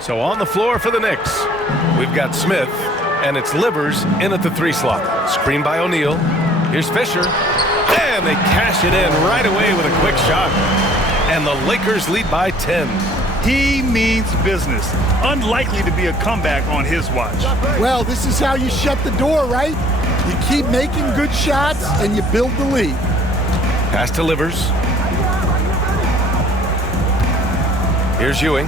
So on the floor for the Knicks, we've got Smith, and it's Livers in at the 3 slot. Screen by O'Neal. Here's Fisher. And they cash it in right away with a quick shot. And the Lakers lead by 10. He means business. Unlikely to be a comeback on his watch. Well, this is how you shut the door, right? You keep making good shots and you build the lead. Pass to Livers. Here's Ewing.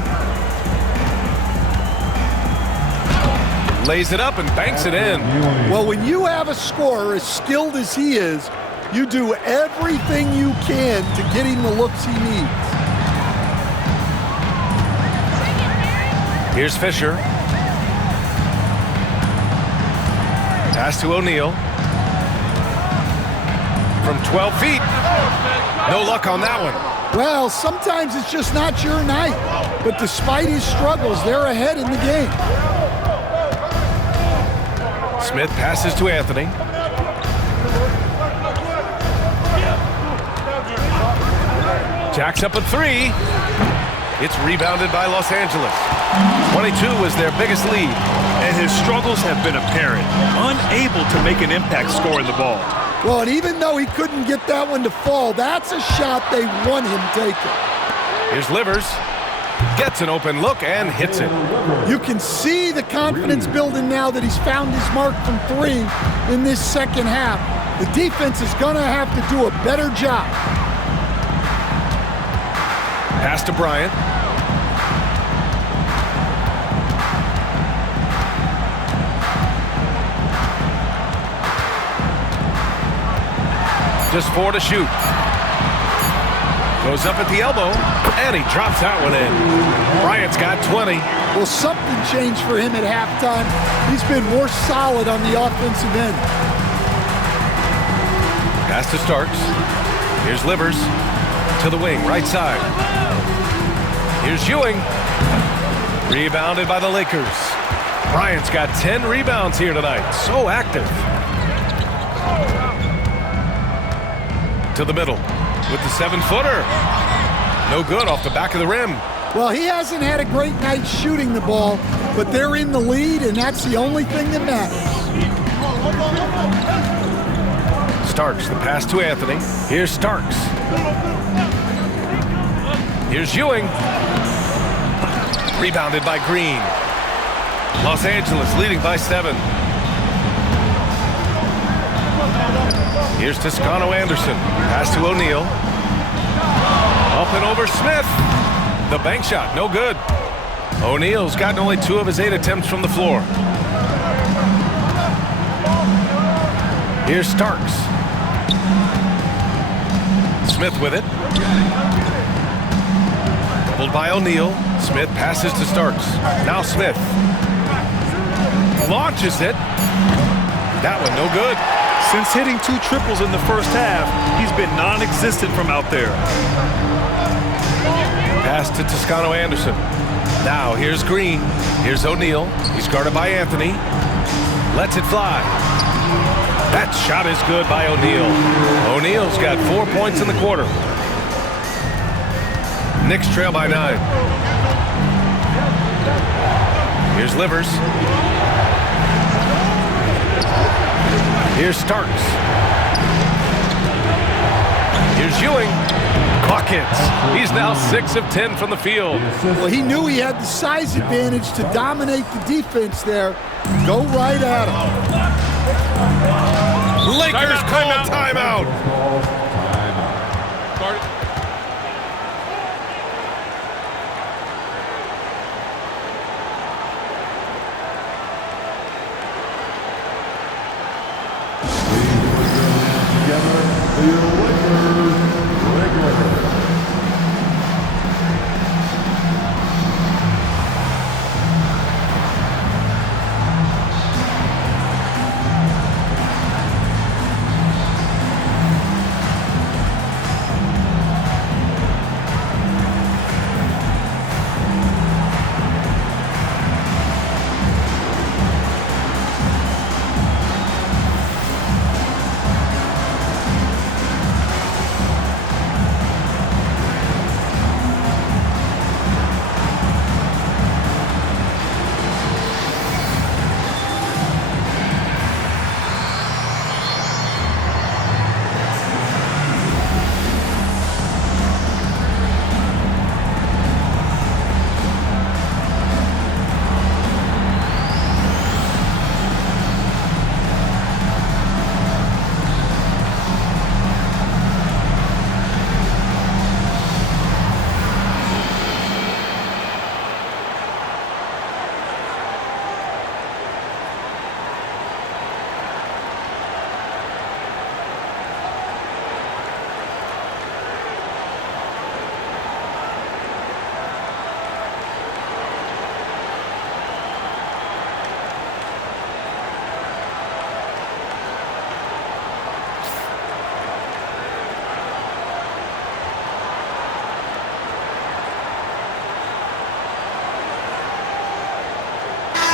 Lays it up and banks it in. Well, when you have a scorer as skilled as he is, you do everything you can to get him the looks he needs. Here's Fisher. Pass to O'Neal. From 12 feet. No luck on that one. Well, sometimes it's just not your night. But despite his struggles, they're ahead in the game. Smith passes to Anthony. Jacks up a 3. It's rebounded by Los Angeles. 22 was their biggest lead. And his struggles have been apparent. Unable to make an impact scoring the ball. Well, and even though he couldn't get that one to fall, that's a shot they want him taking. Here's Livers. Gets an open look and hits it. You can see the confidence building now that he's found his mark from 3 in this second half. The defense is going to have to do a better job. Pass to Bryant. Just 4 to shoot. Goes up at the elbow, and he drops that one in. Bryant's got 20. Well, something changed for him at halftime. He's been more solid on the offensive end. Pass to Starks. Here's Livers to the wing, right side. Here's Ewing. Rebounded by the Lakers. Bryant's got 10 rebounds here tonight. So active. To the middle with the 7-footer. No good off the back of the rim. Well, he hasn't had a great night shooting the ball, but they're in the lead, and that's the only thing that matters. Starks, the pass to Anthony. Here's Starks. Here's Ewing. Rebounded by Green. Los Angeles leading by 7. Here's Toscano Anderson. Pass to O'Neal. Up and over Smith. The bank shot, no good. O'Neal's gotten only 2 of his 8 attempts from the floor. Here's Starks. Smith with it. Pulled by O'Neal. Smith passes to Starks. Now Smith. Launches it. That one no good. Since hitting 2 triples in the first half, he's been non-existent from out there. Pass to Toscano Anderson. Now here's Green. Here's O'Neal. He's guarded by Anthony. Lets it fly. That shot is good by O'Neal. O'Neal's got 4 points in the quarter. Knicks trail by 9. Here's Livers. Here's Starks. Here's Ewing. Buckets. He's now 6 of 10 from the field. Well, he knew he had the size advantage to dominate the defense there. Go right at him. Lakers call timeout.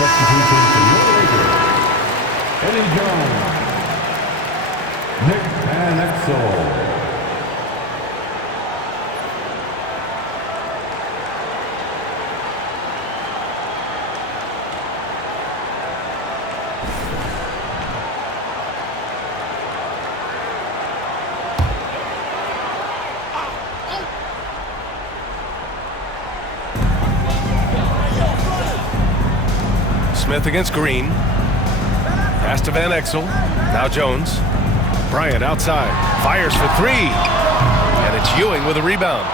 substitution for your Lakers. Eddie Jones, Nick Van Exel. Smith against Green. Pass to Van Exel. Now Jones. Bryant outside. Fires for three. And it's Ewing with a rebound.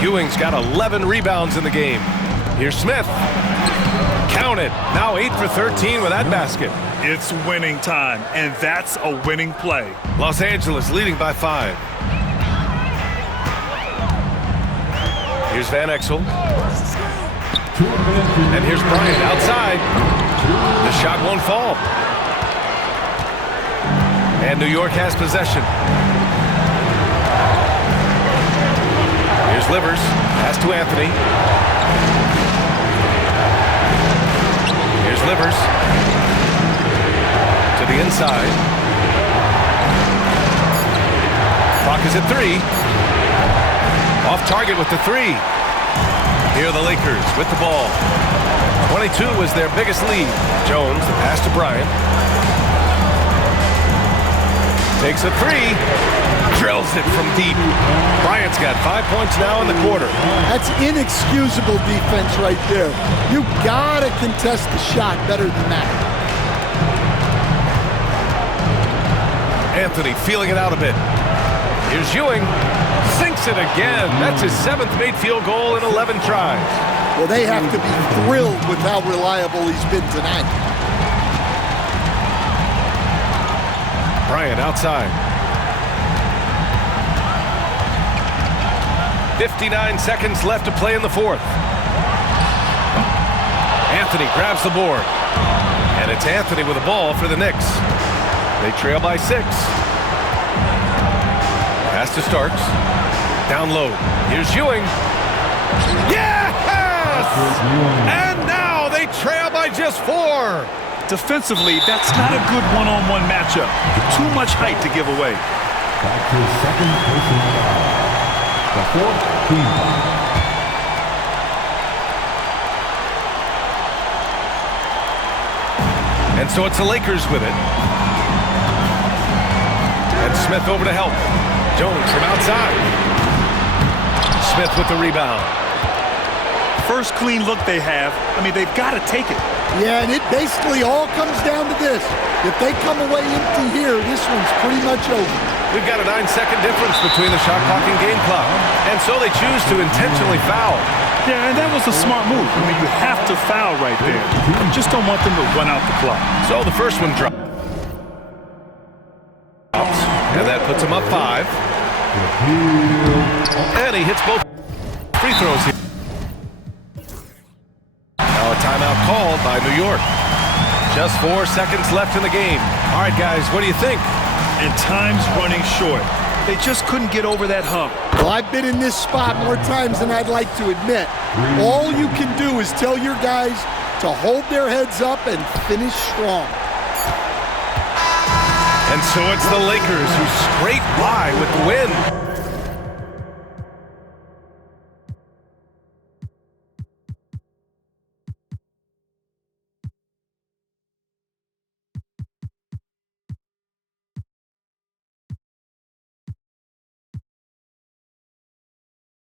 Ewing's got 11 rebounds in the game. Here's Smith. Count it. Now 8 for 13 with that basket. It's winning time, and that's a winning play. Los Angeles leading by 5. Here's Van Exel. And here's Bryant outside. The shot won't fall. And New York has possession. Here's Livers. Pass to Anthony. Here's Livers. To the inside. Clock is at 3. Off target with the 3. Here are the Lakers with the ball. 22 was their biggest lead. Jones, the pass to Bryant. Takes a 3. Drills it from deep. Bryant's got 5 points now in the quarter. That's inexcusable defense right there. You gotta contest the shot better than that. Anthony feeling it out a bit. Here's Ewing. Sinks it again. That's his 7th made field goal in 11 tries. Well, they have to be thrilled with how reliable he's been tonight. Bryant outside. 59 seconds left to play in the 4th. Anthony grabs the board. And it's Anthony with the ball for the Knicks. They trail by 6. Pass to Starks. Down low. Here's Ewing. Yes! And now they trail by just 4. Defensively, that's not a good one-on-one matchup. Too much height to give away. Back to his second personal foul. The 4th team foul. And so it's the Lakers with it. And Smith over to help. Jones from outside. Smith with the rebound. First clean look they have. I mean, they've got to take it. Yeah, and it basically all comes down to this. If they come away empty here, this one's pretty much over. We've got a 9-second difference between the shot clock and game clock. And so they choose to intentionally foul. Yeah, and that was a smart move. I mean, you have to foul right there. You just don't want them to run out the clock. So the first one drops. And that puts him up 5. And he hits both free throws here. Now a timeout called by New York. Just 4 seconds left in the game. All right, guys, what do you think? And time's running short. They just couldn't get over that hump. Well, I've been in this spot more times than I'd like to admit. All you can do is tell your guys to hold their heads up and finish strong. And so it's the Lakers who scrape by with the win.